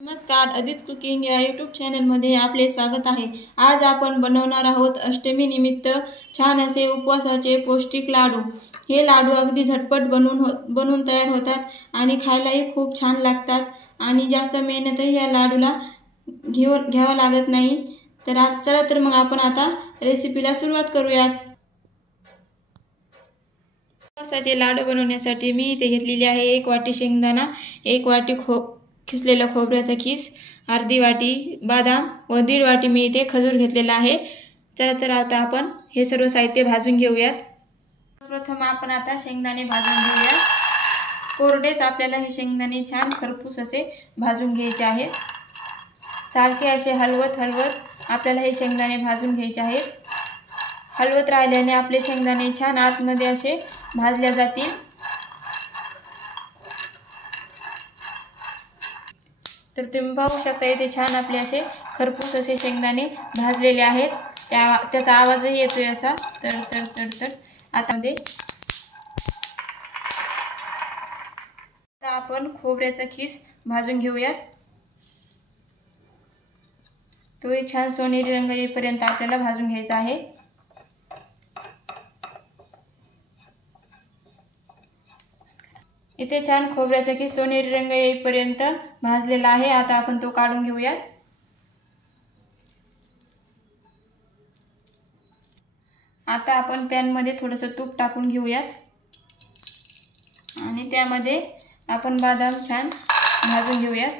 नमस्कार, अदित कुकिंग या यूट्यूब चॅनलमध्ये आपले स्वागत आहे। आज आपण बनवणार आहोत अष्टमी निमित्त छान असे उपवासाचे पौष्टिक लाडू। हे लाडू अगदी झटपट बनवून तयार होतात आणि खायलाही खूप छान लागतात आणि जास्त मेहनतही या लाडूला घ्यावा लागत नाही। तर चला तर मग आपण आता रेसिपीला सुरुवात करूया। उपवासाचे लाडू बनवण्यासाठी मी इथे घेतलेली आहे 1 वाटी शेंगदाणा, 1 वाटी खिसलेला खोबऱ्याचा खीस, अर्धी वाटी बदाम व 1.5 वाटी मी इथे खजूर घेतलेला आहे। चला तर आता आपण हे सर्व साहित्य भाजून घेऊयात। प्रथम आपण आता शेंगदाणे भाजून घेऊयात। कोरडेच आपल्याला हे शेंगदाणे छान खरपूस असे भाजून घ्यायचे आहेत। सारखे असे हलवत आपल्याला हे शेंगदाणे भाजून घ्यायचे आहेत। हलवत राहिल्याने आपले शेंगदाणे छान आतमध्ये असे भाजले जातील। तर तुम्ही पाहू शकता इथे छान आपले असे खरपूस असे शेंगदाणे भाजलेले आहेत। त्याचा आवाजही येतोय असा तर तर तर तर आता आपण खोबऱ्याचा खीस भाजून घेऊयात। तोही छान सोनेरी रंग येईपर्यंत आपल्याला भाजून घ्यायचा आहे। इथे छान खोबऱ्याचा खीस सोनेरी रंग येईपर्यंत भाजलेला आहे। आता आपण तो काढून घेऊयात। आता आपण पॅन मध्ये थोडंसं तूप टाकून घेऊयात आणि त्यामध्ये आपण बदाम छान भाजून घेऊयात।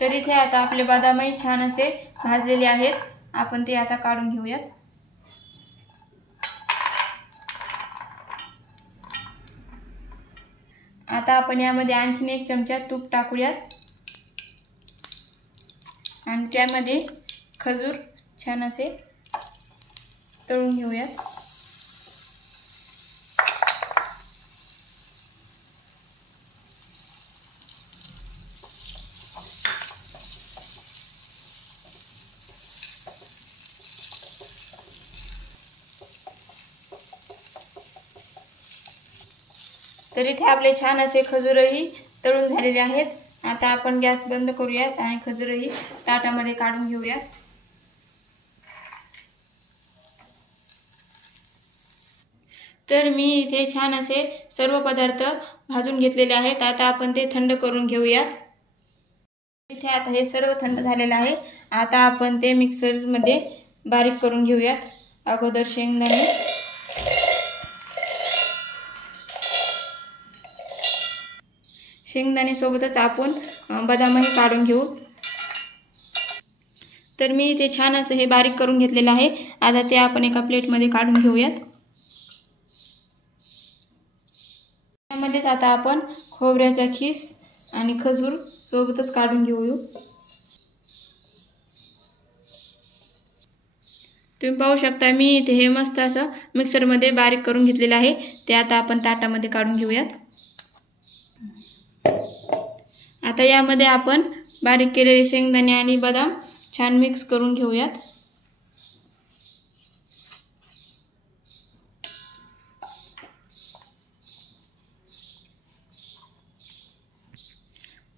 तर इथे आता आपले बदामही छान असे भाजलेले आहेत। आपण ते आता काढून घेऊयात। आता आपण यामध्ये आणखीन 1 चमचा तूप टाकूयात आणि त्यामध्ये खजूर छान असे तळून घेऊयात। तर इथे आपले छान असे खजूरही तळून झालेले आहेत। आता आपण गॅस बंद करूयात आणि खजूरही ताटामध्ये काढून घेऊयात। तर मी इथे छान असे सर्व पदार्थ भाजून घेतलेले आहेत। आता आपण ते थंड करून घेऊयात। इथे आता हे सर्व थंड झालेले आहे। आता आपण ते मिक्सर मध्ये बारीक करून घेऊयात। अगोदर शेंगदाणे सोबतच आपण बदामही काढून घेऊ। तर मी इथे छान असं हे बारीक करून घेतलेलं आहे। आता ते आपण एका प्लेट मध्ये काढून घेऊयात। यामध्येच आता आपण खोबऱ्याचा खीस आणि खजूर सोबतच काढून घेऊ। तुम्ही पाहू शकता मी इथे हे मस्त असं मिक्सर मध्ये बारीक करून घेतलेलं आहे। ते आता आपण ताटामध्ये काढून घेऊयात। आता यामध्ये आपण बारीक केलेले शेंगदाणे आणि बदाम छान मिक्स करून घेऊयात।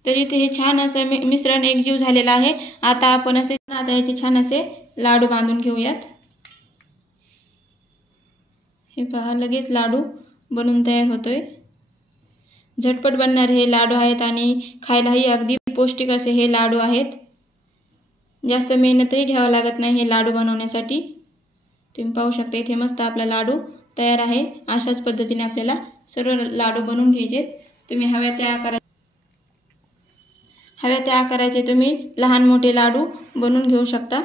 तर इथे हे छान असं मिश्रण एकजीव झालेलं आहे। आता आपण याचे छान असे लाडू बांधून घेऊयात। हे पहा लगेच लाडू बनून तयार होतोय। झटपट बनणारे हे लाडू आहेत आणि खायलाही अगदी पौष्टिक असे हे लाडू आहेत। जास्त मेहनतही घ्यावा लागत नाही हे लाडू बनवण्यासाठी। तुम्ही पाहू शकता इथे मस्त आपला लाडू तयार आहे। अशाच पद्धतीने आपल्याला सर्व लाडू बनवून घ्यायचे। तुम्ही हव्या त्या आकाराचे तुम्ही लहान मोठे लाडू बनवून घेऊ शकता।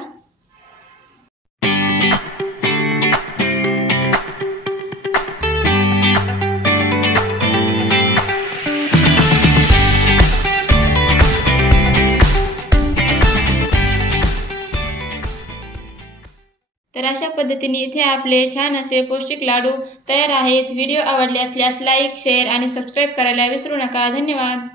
तर अशा पद्धतीने इथे आपले छान असे पौष्टिक लाडू तयार आहेत। व्हिडिओ आवडले असल्यास लाईक, शेअर आणि सबस्क्राइब करायला विसरू नका। धन्यवाद।